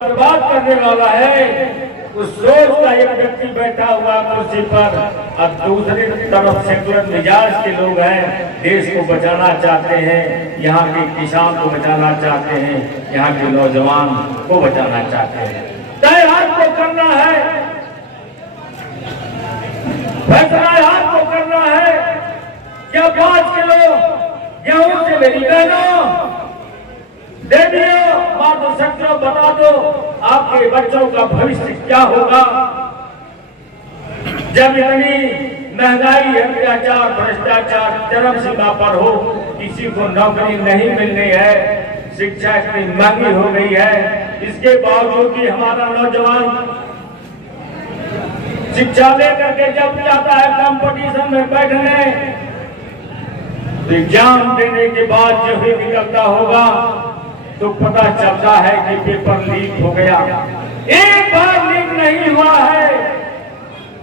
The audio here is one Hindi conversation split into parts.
बर्बाद करने वाला है। उस सोच का एक व्यक्ति बैठा हुआ कुर्सी पर और दूसरी तरफ सेकुलर मिजाज के लोग हैं, देश को बचाना चाहते हैं, यहाँ के किसान को बचाना चाहते हैं, यहाँ के नौजवान को बचाना चाहते हैं। तय आपको करना है, फैसला आपको करना है। क्या 5 किलो गेहूं से मेरी बहनों दे दियो, माँ तो सच्चो बता दो आपके बच्चों का भविष्य क्या होगा। जब इतनी महंगाई, अत्याचार, भ्रष्टाचार चरम सीमा पर हो, किसी को नौकरी नहीं मिलनी है, शिक्षा इतनी महंगी हो गई है, इसके बावजूद भी हमारा नौजवान शिक्षा लेकर के जब जाता है कंपटीशन में बैठने, एग्जाम देने के बाद जो भी निकलता होगा तो पता चलता है कि पेपर लीक हो गया। एक बार लीक नहीं हुआ है,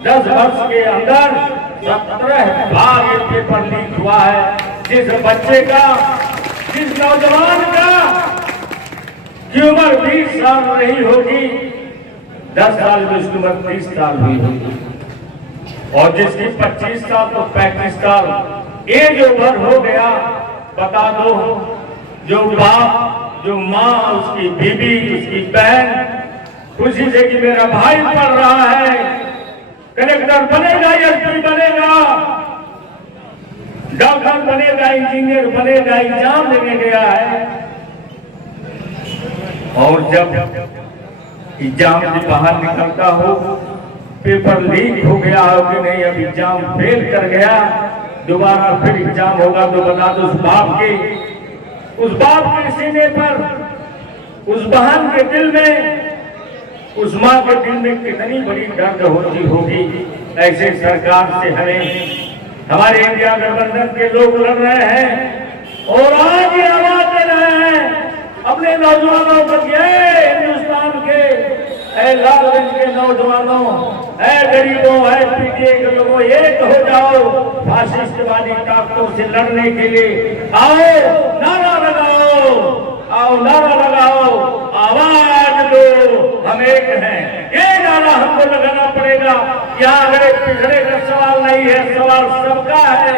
10 वर्ष के अंदर 17 बार ये पेपर लीक हुआ है। जिस बच्चे का, जिस नौजवान का की उम्र 20 साल नहीं होगी, 10 साल में उसकी उम्र 30 साल हुई होगी, और जिसकी 25 साल तो 35 साल एज ओवर हो गया। बता दो, जो बाप, जो माँ, उसकी बीबी, उसकी बहन खुशी से कि मेरा भाई पढ़ रहा है, कलेक्टर बनेगा, एसपी बनेगा, डॉक्टर बनेगा, इंजीनियर बनेगा, एग्जाम देने गया है, और जब एग्जाम से बाहर निकलता हो पेपर लीक हो गया हो कि नहीं, अब एग्जाम फेल कर गया, दोबारा फिर एग्जाम होगा, तो बता दो उस बाप के सीने पर, उस बहन के दिल में, उस माँ के दिल में कितनी बड़ी दर्द होती होगी। ऐसे सरकार से हमें, हमारे इंडिया गठबंधन के लोग लड़ रहे हैं और आज ये आवाज दे रहे हैं अपने नौजवानों को, हिंदुस्तान के, लालगंज के नौजवानों, गरीबों, पीटीए के लोगों, एक हो जाओ, फासिस्टवादी ताकतों से लड़ने के लिए आओ, नारा लगाओ, आओ नारा लगाओ, आवाज दो, हम एक हैं। ये नारा हमको लगाना पड़ेगा। यहाँ अगर पिछड़े का सवाल नहीं है, सवाल सबका है।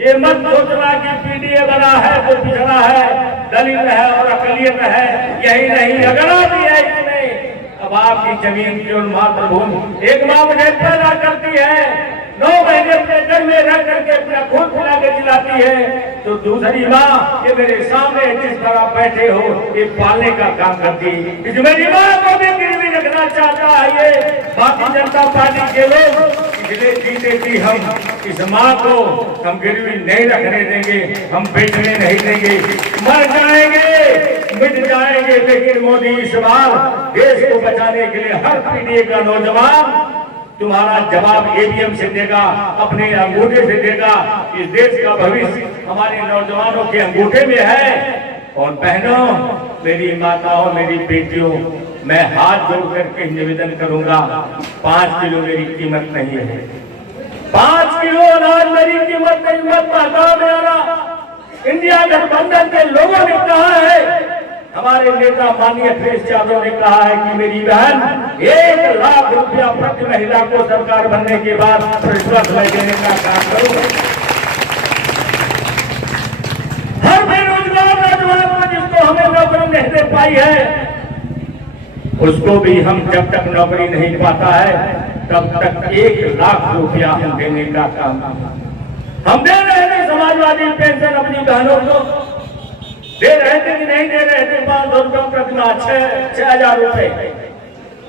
ये मत सोचना कि पीडीए बना है तो पिछड़ा है, दलित है और अकलियत है, यही नहीं, अगला भी है इसमें। अब आपकी जमीन की और मातृभूमि, एक माँ मुझे पैदा करती है, 9 महीने अपने घर में रह करके अपना खून पिला के जिलाती है, तो दूसरी माँ ये मेरे सामने जिस तरह बैठे हो, ये पालने का काम करती है। इस मेरी माँ को भी गिरवी रखना चाहता है ये भारतीय जनता पार्टी के लोग, इसलिए जीते थी हम इस माँ को हम गिरवी नहीं रखने देंगे, हम बेचने नहीं देंगे। मर जाएंगे, मिट जाएंगे, लेकिन मोदी इस बार देश को बचाने के लिए हर पीढ़ी का नौजवान तुम्हारा जवाब ईवीएम से देगा, अपने अंगूठे से देगा। इस देश का भविष्य हमारे नौजवानों के अंगूठे में है। और बहनों, मेरी माताओं, मेरी बेटियों, मैं हाथ जोड़ करके निवेदन करूंगा, 5 किलो मेरी कीमत नहीं है, 5 किलो अनाज मेरी कीमत नहीं, मत बताओ मेरा। इंडिया गठबंधन के लोगों ने कहा है, हमारे नेता माननीय अखिलेश यादव ने कहा है कि मेरी बहन 1 लाख रुपया प्रति महिला को सरकार बनने के बाद प्रतिवर्ष में देने का काम करूंगा। हर बेरोजगार नौजवान को जिसको हमें नौकरी नहीं दे पाई है, उसको भी हम जब तक नौकरी नहीं पाता है तब तक 1 लाख रुपया हम देने का काम हम दे रहे हैं। समाजवादी पेंशन अपनी बहनों को दे रहे थे कि नहीं दे रहे थे, 500 रुपया प्रतिमाह, 6,000 रुपए,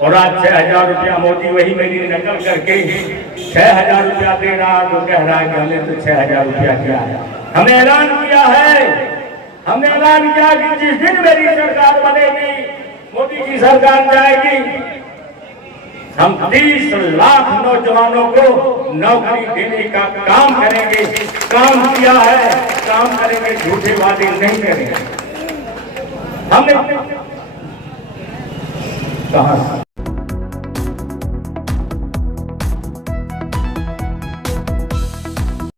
और आज 6,000 रुपया मोदी वही मेरी नकल करके 6,000 रुपया दे रहा, तो कह रहा है कि हमने तो 6,000 रुपया किया है। हमने ऐलान किया है, हमने ऐलान किया कि जिस दिन मेरी सरकार बनेगी, मोदी की सरकार जाएगी, हम 30 लाख नौजवानों को नौकरी देने का काम करेंगे। काम किया है, काम करेंगे, झूठे वादे नहीं करेंगे। हमने कहा